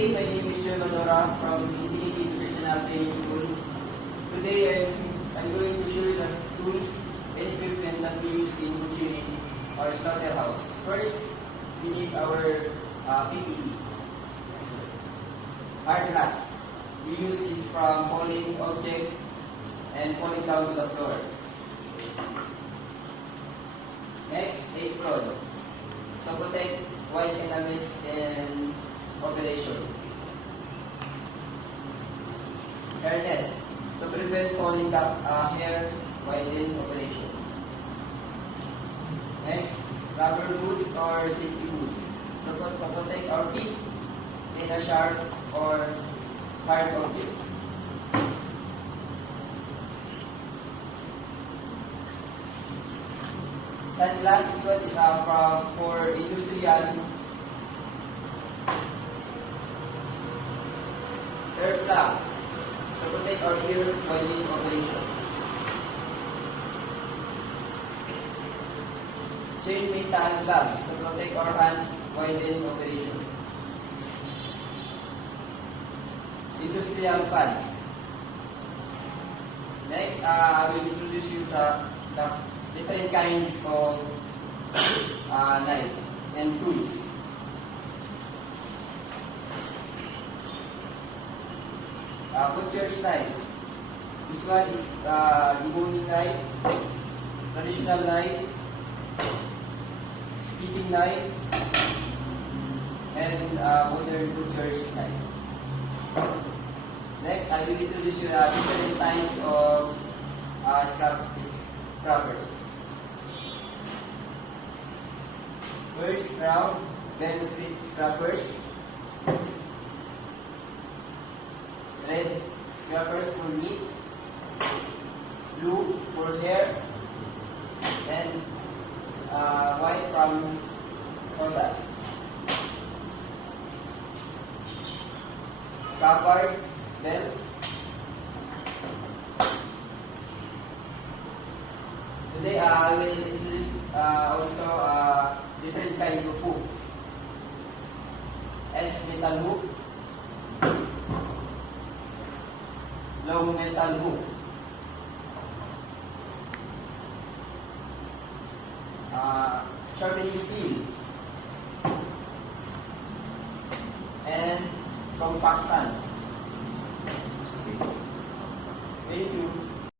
day, my name is Joy Madora from Infinity Professional Training School. Today, I'm going to show you the tools and equipment that we use in butchering our slaughterhouse. First, we need our PPE. Hard hat. We use this from falling object and falling down to the floor. Next, apron. To protect while enemies in operation. Hairnet. To prevent falling hair while in operation. Next, rubber boots or safety boots. To protect our feet in a sharp or hard object. Sunglass is what is for industrial. Air plug to protect our ear while in operation. Chain metal gloves to protect our hands while in operation. Industrial pads. Next, I will introduce you the different kinds of knife and tools. Butcher's knife. This one is deboning knife, traditional knife, splitting knife, and modern butcher's knife. Next, I will introduce you different types of scrapers. First, round, then split scrapers. Red scrapers for meat, blue for hair, and white from sawdust. Scabbard, belt. Today I will introduce also different kinds of hooks. S-metal hook, long metal hook, shortening steel, and compact sand.